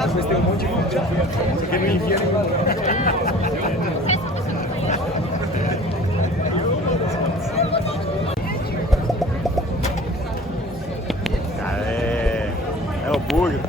Às vezes tem um monte de vídeo já feito, porque não envia nenhum. Cara, é o bug.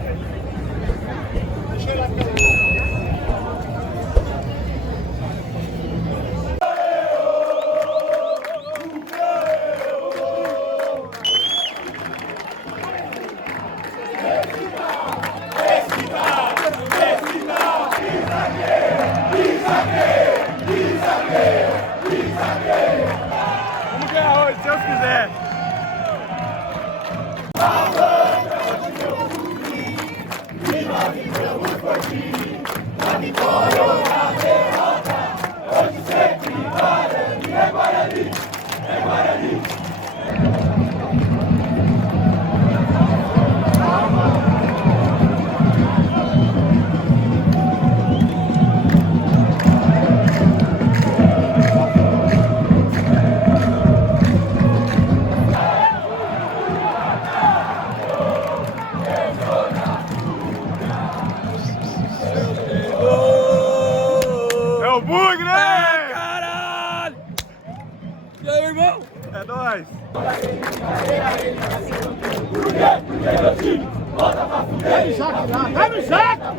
Vamos ganhar hoje, se Deus quiser. É o bug, né? Caralho! E aí, irmão? É nóis. Vai no jato!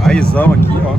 Raizão aqui, ó.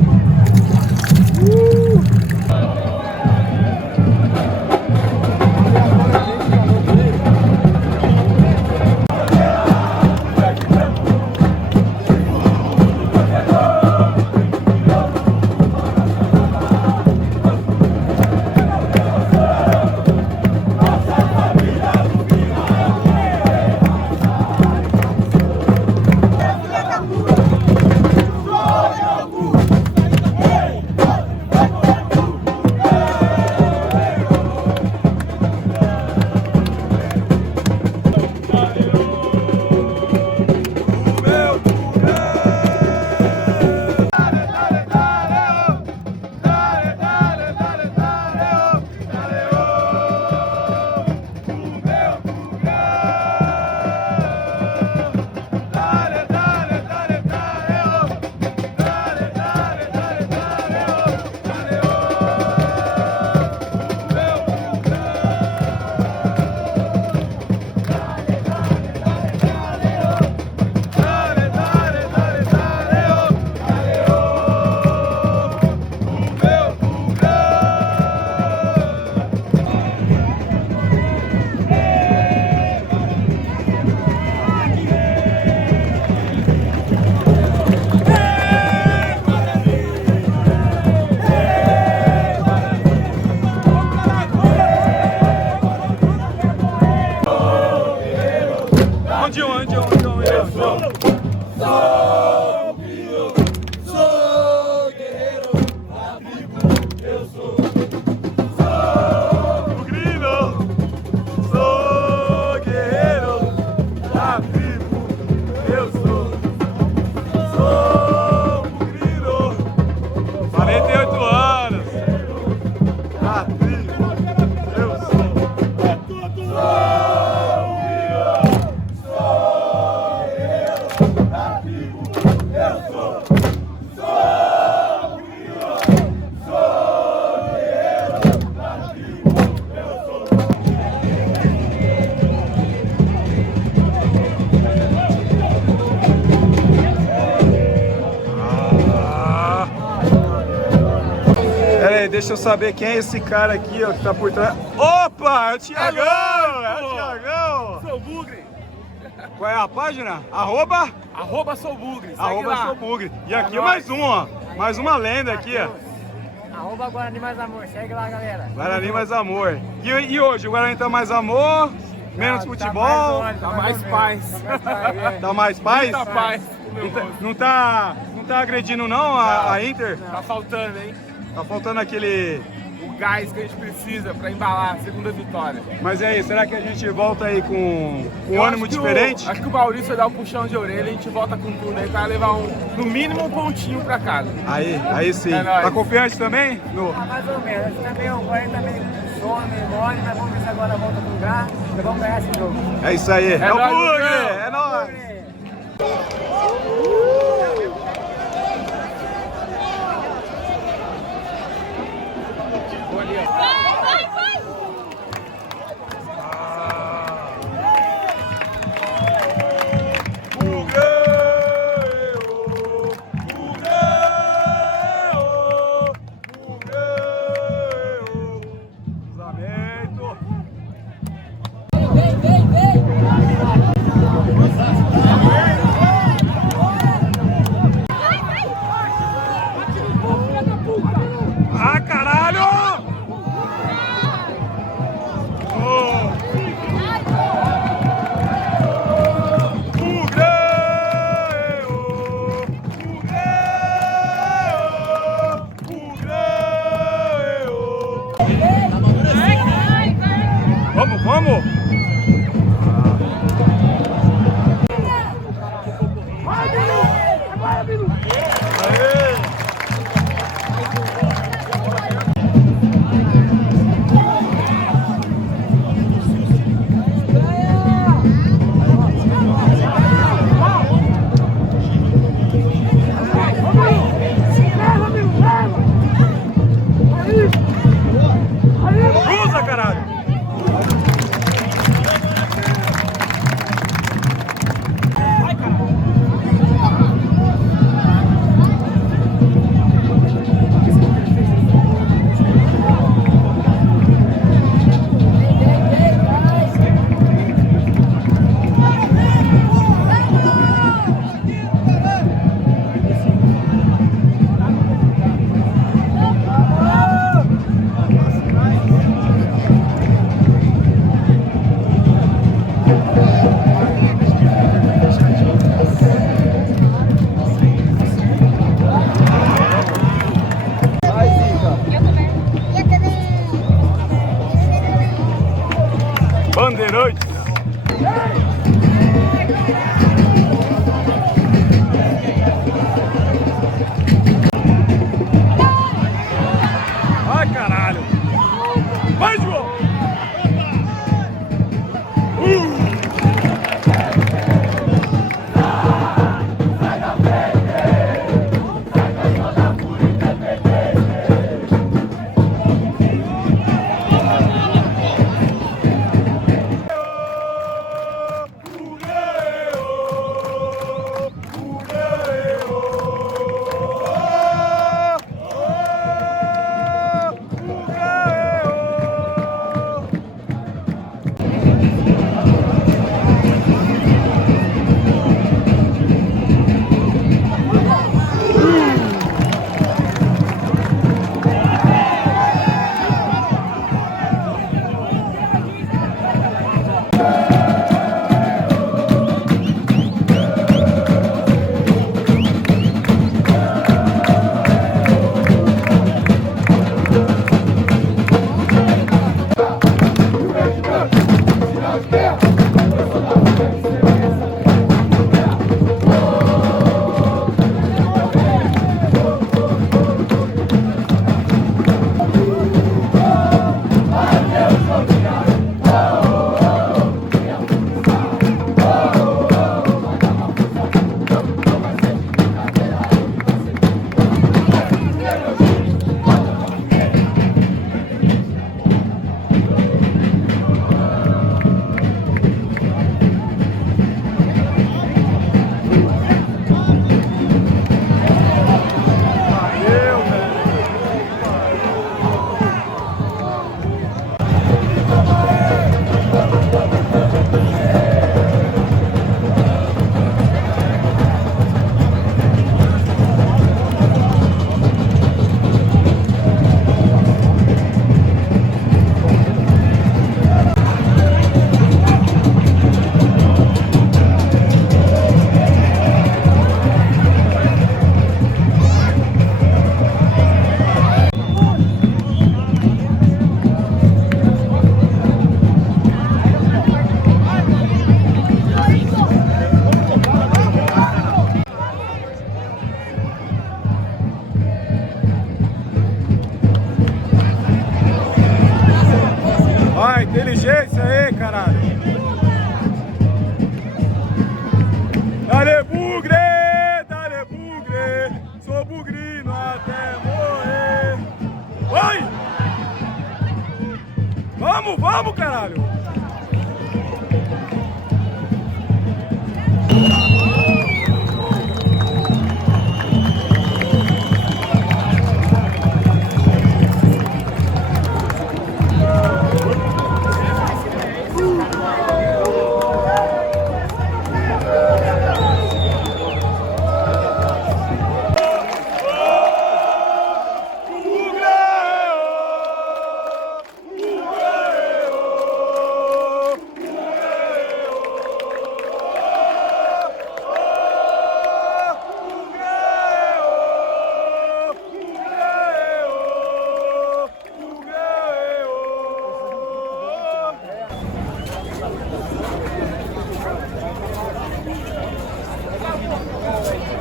Deixa eu saber quem é esse cara aqui, ó, que tá por trás. Opa, é o Thiagão! É o Thiagão! Sou Bugre! Qual é a página? Arroba Sou Bugre! Sou Bugre. E aqui mais um, ó. Mais uma lenda aqui, ó. Arroba Guarani Mais Amor, segue lá, galera. Guarani Mais Amor. E hoje, o Guarani tá mais amor, menos futebol, Tá mais paz. tá mais paz? Muita paz. Não tá agredindo não a Inter? Tá faltando, hein? Tá faltando aquele... O gás que a gente precisa pra embalar a segunda vitória. Mas é isso, será que a gente volta aí com um Eu ânimo acho que diferente? acho que o Maurício vai dar um puxão de orelha e a gente volta com tudo aí pra levar no mínimo um pontinho pra casa. Aí sim. É nóis. Tá confiante também? Mais ou menos. Também o Guarani também sono, meio mole, mas vamos ver se agora volta pro lugar e vamos ganhar esse jogo. É isso aí. É o nóis, Bugre! Bugre! É nóis! Vamos, vamos! Cruza, caralho! Bandeirantes. Ai, caralho. Vai, João. Inteligência aí, caralho. Dale bugre, sou bugrino até morrer. Vai! Vamos, vamos, caralho. gol, velho.